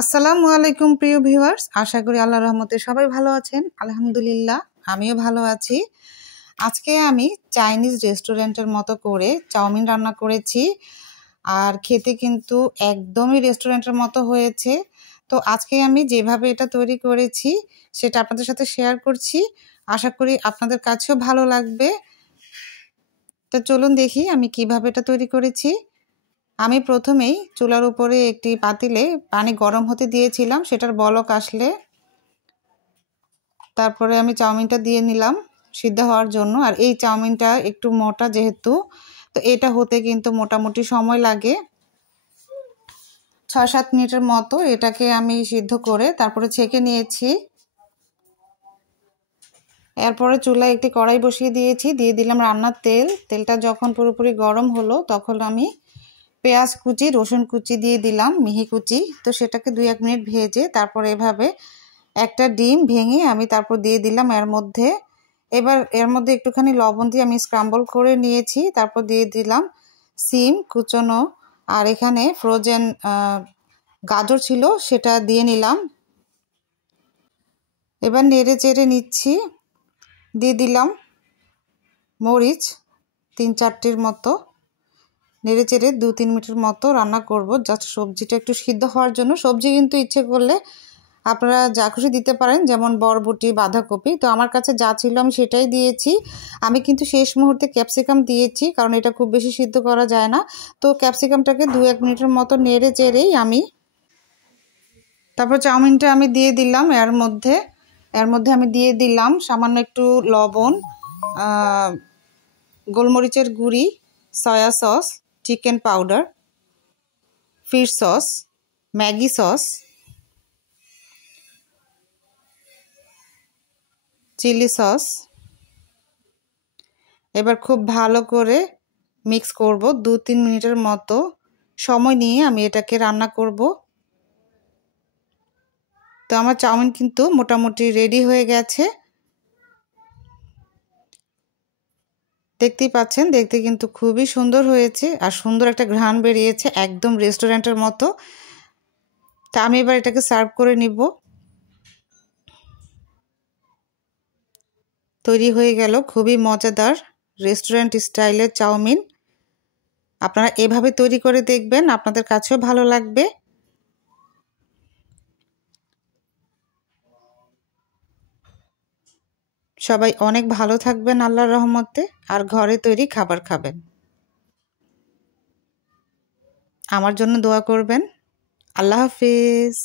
আসসালামু আলাইকুম প্রিয় ভিউয়ার্স, আশা করি আল্লাহর রহমতে সবাই ভালো আছেন। আলহামদুলিল্লাহ, আমিও ভালো আছি। আজকে আমি চাইনিজ রেস্টুরেন্টের মতো করে চাউমিন রান্না করেছি, আর খেতে কিন্তু একদমই রেস্টুরেন্টের মতো হয়েছে। তো আজকে আমি যেভাবে এটা তৈরি করেছি সেটা আপনাদের সাথে শেয়ার করছি। আশা করি আপনাদের কাছেও ভালো লাগবে। তো চলুন দেখি আমি কিভাবে এটা তৈরি করেছি। আমি প্রথমেই চুলার উপরে একটি পাতিলে পানি গরম হতে দিয়েছিলাম, সেটার বলক আসলে তারপরে আমি চাউমিনটা দিয়ে নিলাম সিদ্ধ হওয়ার জন্য। আর এই চাউমিনটা একটু মোটা যেহেতু, তো এটা হতে কিন্তু মোটামুটি সময় লাগে ৬-৭ মিনিটের মতো। এটাকে আমি সিদ্ধ করে তারপরে ছেঁকে নিয়েছি। এরপরে চুলায় একটি কড়াই বসিয়ে দিয়েছি, দিয়ে দিলাম রান্নার তেল। তেলটা যখন পুরোপুরি গরম হলো তখন আমি পেঁয়াজ কুচি, রসুন কুচি দিয়ে দিলাম, মিহি কুচি। তো সেটাকে ২-১ মিনিট ভেজে তারপরে এভাবে একটা ডিম ভেঙে আমি তারপর দিয়ে দিলাম এর মধ্যে। এবার এর মধ্যে একটুখানি লবণ দিয়ে আমি স্ক্রাম্বল করে নিয়েছি। তারপর দিয়ে দিলাম সিম কুচনো, আর এখানে ফ্রোজেন গাজর ছিল সেটা দিয়ে নিলাম। এবার নেড়ে চেড়ে নিচ্ছি। দিয়ে দিলাম মরিচ ৩-৪টির মতো। নেড়ে চেড়ে ২-৩ মিনিটের মতো রান্না করব, জাস্ট সবজিটা একটু সিদ্ধ হওয়ার জন্য। সবজি কিন্তু ইচ্ছে করলে আপনারা যা খুশি দিতে পারেন, যেমন বরবটি, বাঁধাকপি। তো আমার কাছে যা ছিল আমি সেটাই দিয়েছি। আমি কিন্তু শেষ মুহূর্তে ক্যাপসিকাম দিয়েছি, কারণ এটা খুব বেশি সিদ্ধ করা যায় না। তো ক্যাপসিকামটাকে ২-১ মিনিটের মতো নেড়ে চেড়েই আমি তারপর চাউমিনটা আমি দিয়ে দিলাম এর মধ্যে আমি দিয়ে দিলাম সামান্য একটু লবণ, গোলমরিচের গুঁড়ি, soy sauce, chicken powder, fish sauce, Maggi sauce, chilli sauce. এবার খুব ভালো করে মিক্স করব। ২-৩ মিনিটের মতো সময় নিয়ে আমি এটাকে রান্না করব। তো আমার চাউমিন কিন্তু মোটামুটি রেডি হয়ে গেছে। দেখতেই পাচ্ছেন, দেখতে কিন্তু খুবই সুন্দর হয়েছে, আর সুন্দর একটা ঘ্রাণ বেরিয়েছে, একদম রেস্টুরেন্টের মতো। তা আমি এবার এটাকে সার্ভ করে নিব। তৈরি হয়ে গেল খুবই মজাদার রেস্টুরেন্ট স্টাইলের চাউমিন। আপনারা এভাবে তৈরি করে দেখবেন, আপনাদের কাছেও ভালো লাগবে। সবাই অনেক ভালো থাকবেন আল্লাহর রহমতে, আর ঘরে তৈরি খাবার খাবেন। আমার জন্য দোয়া করবেন। আল্লাহ হাফিজ।